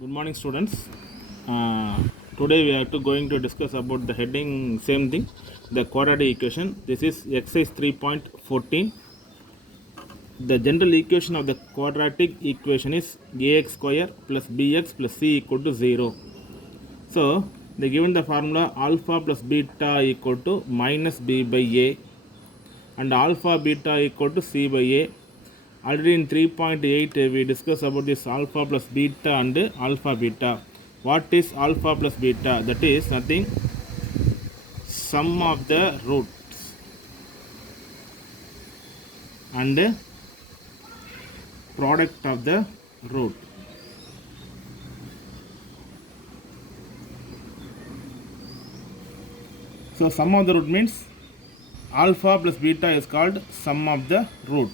Good morning, students. Today we are going to discuss about the heading same thing, the quadratic equation. This is exercise 3.14. The general equation of the quadratic equation is ax square plus bx plus c equal to 0. So they given the formula alpha plus beta equal to minus b by a and alpha beta equal to c by a. Already in 3.8 we discussed about this alpha plus beta and alpha beta. What is alpha plus beta? That is nothing, sum of the roots and product of the root. So sum of the root means alpha plus beta is called sum of the root.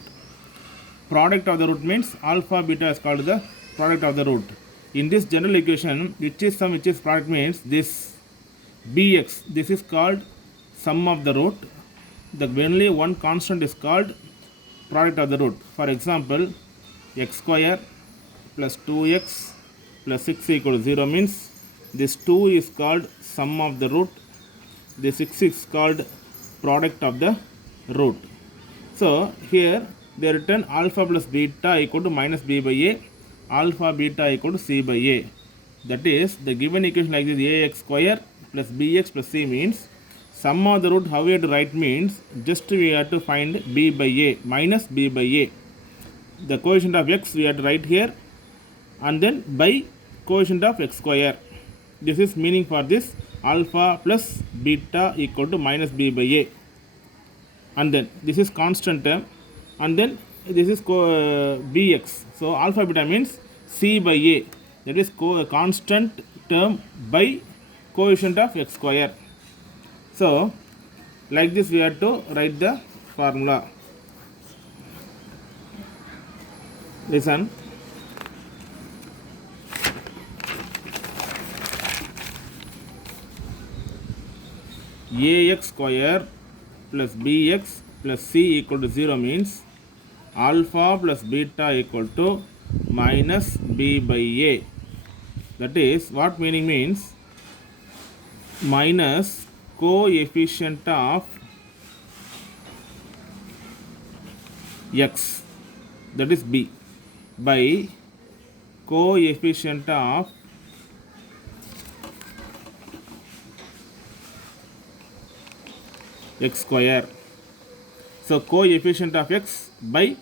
Product of the root means alpha beta is called the product of the root. In this general equation, which is sum, which is product means this bx, this is called sum of the root. The only one constant is called product of the root. For example, x square plus 2x plus 6 equal to 0 means this 2 is called sum of the root. This 6 is called product of the root. So here they written alpha plus beta equal to minus b by a, alpha beta equal to c by a. That is the given equation like this, ax square plus bx plus c means sum of the root. How we have to write means just we have to find b by a minus b by a. The coefficient of x we have to write here and then by coefficient of x square. This is meaning for this alpha plus beta equal to minus b by a. And then this is constant term and then this is bx. So alpha beta means c by a, that is constant term by coefficient of x square. So like this we have to write the formula. Listen. Ax square plus bx plus c equal to 0 means alpha plus beta equal to minus b by a. That is what meaning means minus coefficient of x, that is b, by coefficient of x square. So coefficient of x by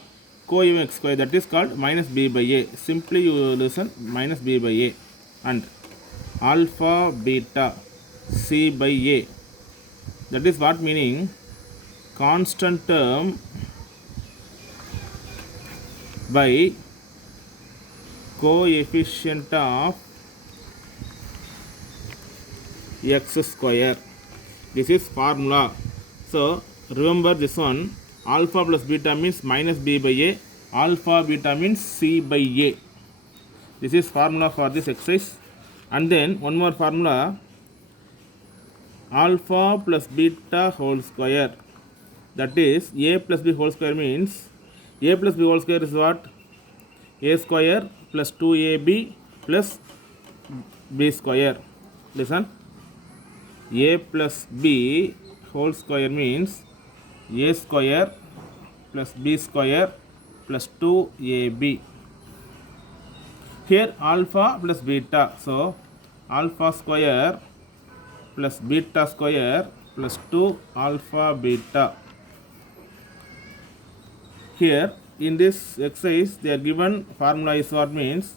coefficient x square, that is called minus b by a. Simply you listen, minus b by a and alpha beta c by a. That is what meaning constant term by coefficient of x square. This is formula. So remember this one, alpha plus beta means minus b by a, alpha beta means c by a. This is formula for this exercise. And then one more formula, alpha plus beta whole square, that is a plus b whole square means a plus b whole square is what? A square plus 2ab plus b square. Listen, a plus b whole square means a square plus b square plus 2ab. Here alpha plus beta, so alpha square plus beta square plus 2 alpha beta. Here in this exercise they are given formula is what means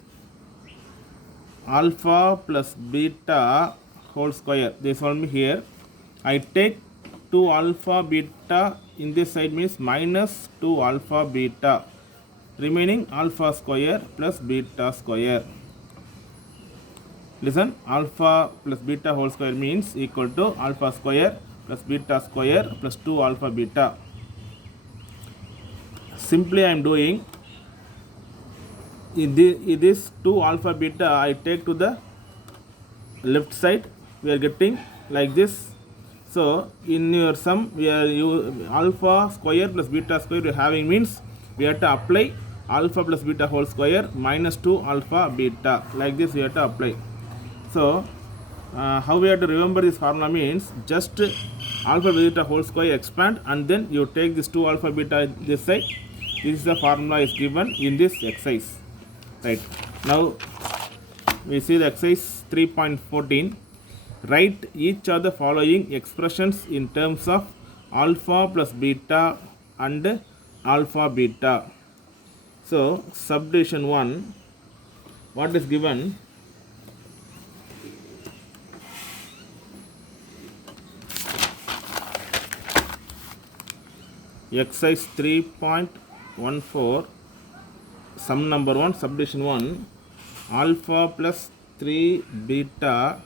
alpha plus beta whole square. This will be here. I take 2 alpha beta in this side means minus 2 alpha beta, remaining alpha square plus beta square. Listen, alpha plus beta whole square means equal to alpha square plus beta square plus 2 alpha beta. Simply I am doing in this 2 alpha beta I take to the left side, we are getting like this. So in your sum we are alpha square plus beta square we are having means we have to apply alpha plus beta whole square minus 2 alpha beta. Like this we have to apply. So how we have to remember this formula means just alpha beta whole square expand and then you take this 2 alpha beta this side. This is the formula is given in this exercise. Right. Now we see the exercise 3.14. Write each of the following expressions in terms of alpha plus beta and alpha beta. So subdivision 1, what is given? Exercise 3.14, sum number 1, subdivision 1, alpha plus 3 beta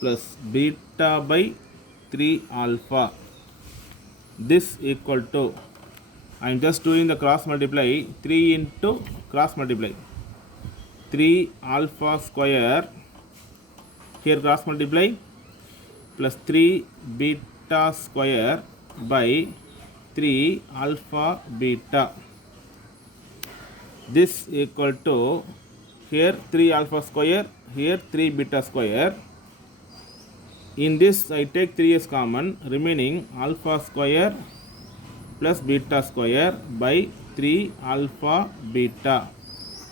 plus beta by 3 alpha. This equal to, I am just doing the cross multiply, 3 into cross multiply, 3 alpha square, here cross multiply, plus 3 beta square by 3 alpha beta. This equal to, here 3 alpha square, here 3 beta square. In this I take 3 as common, remaining alpha square plus beta square by 3 alpha beta.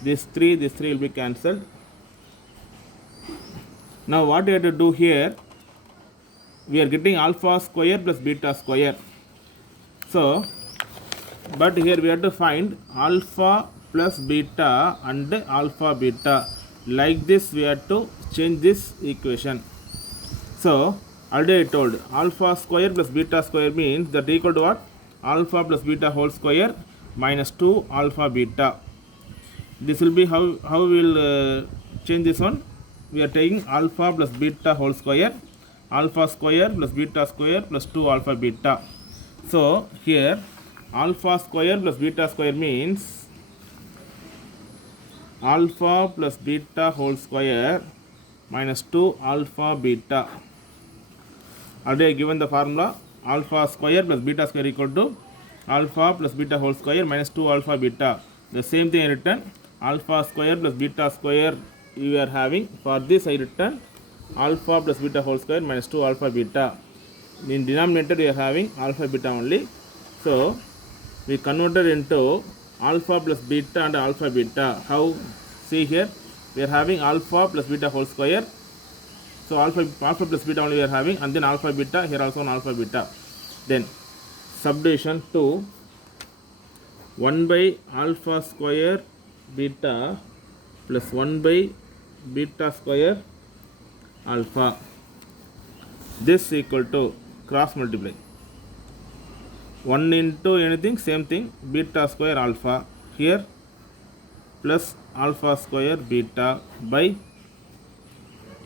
This 3 will be cancelled. Now what we have to do here, we are getting alpha square plus beta square. So, but here we have to find alpha plus beta and alpha beta. Like this we have to change this equation. So, already I told alpha square plus beta square means that equal to what? Alpha plus beta whole square minus 2 alpha beta. This will be how we will change this one. We are taking alpha plus beta whole square, alpha square plus beta square plus 2 alpha beta. So here alpha square plus beta square means alpha plus beta whole square minus 2 alpha beta. Already given the formula, alpha square plus beta square equal to alpha plus beta whole square minus 2 alpha beta. The same thing I written, alpha square plus beta square you are having. For this I written alpha plus beta whole square minus 2 alpha beta. In denominator we are having alpha beta only. So we converted into alpha plus beta and alpha beta. How? See here we are having alpha plus beta whole square. So alpha plus beta only we are having, and then alpha beta, here also an alpha beta. Then subdivision 2, 1 by alpha square beta plus 1 by beta square alpha. This equal to cross multiply. 1 into anything, same thing, beta square alpha, here plus alpha square beta by,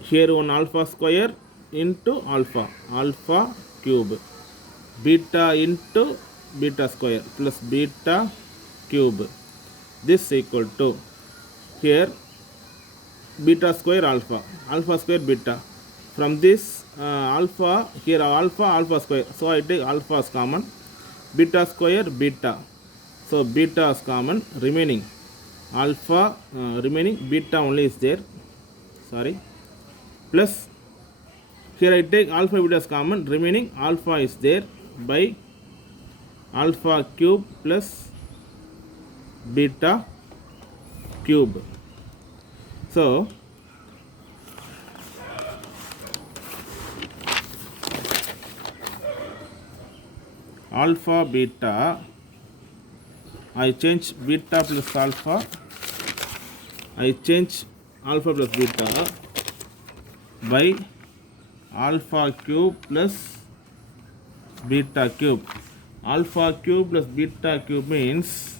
here 1 alpha square into alpha, alpha cube, beta into beta square plus beta cube. This equal to, here beta square alpha, alpha square beta. From this alpha, here alpha square. So I take alpha as common, beta square beta. So beta is common, remaining alpha, remaining beta only is there. Sorry. Plus here I take alpha beta as common, remaining alpha is there by alpha cube plus beta cube. So alpha beta, I change beta plus alpha, I change alpha plus beta by alpha cube plus beta cube. Alpha cube plus beta cube means